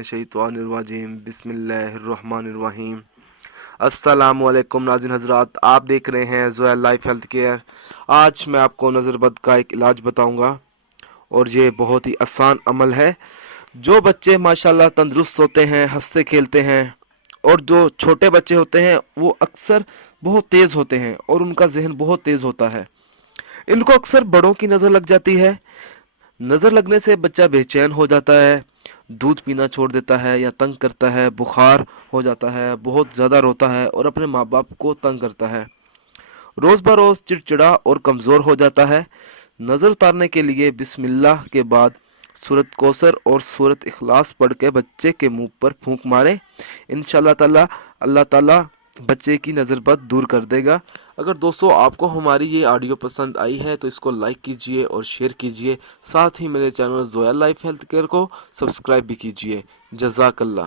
मिनश्शैतानिर्रजीम बिस्मिल्लाहिर्रहमानिर्रहीम। अस्सलामुअलैकुम नाज़रीन हज़रात, आप देख रहे हैं ज़ोया लाइफ हेल्थ केयर। आज मैं आपको नज़रबद का एक इलाज बताऊंगा और ये बहुत ही आसान अमल है। जो बच्चे माशाल्लाह तंदुरुस्त होते हैं, हंसते खेलते हैं, और जो छोटे बच्चे होते हैं वो अक्सर बहुत तेज़ होते हैं और उनका जहन बहुत तेज़ होता है। इनको अक्सर बड़ों की नज़र लग जाती है। नज़र लगने से बच्चा बेचैन हो जाता है, दूध पीना छोड़ देता है या तंग करता है, बुखार हो जाता है, बहुत ज़्यादा रोता है और अपने माँ बाप को तंग करता है, रोज़ बरोज़ चिड़चिड़ा और कमज़ोर हो जाता है। नज़र उतारने के लिए बिस्मिल्लाह के बाद सूरत कौसर और सूरत इखलास पढ़ के बच्चे के मुंह पर फूंक मारे। इंशाअल्लाह ताला अल्लाह ताला बच्चे की नज़र बद दूर कर देगा। अगर दोस्तों आपको हमारी ये ऑडियो पसंद आई है तो इसको लाइक कीजिए और शेयर कीजिए। साथ ही मेरे channel Zoya life health care को सब्सक्राइब भी कीजिए। जज़ाकल्लाह।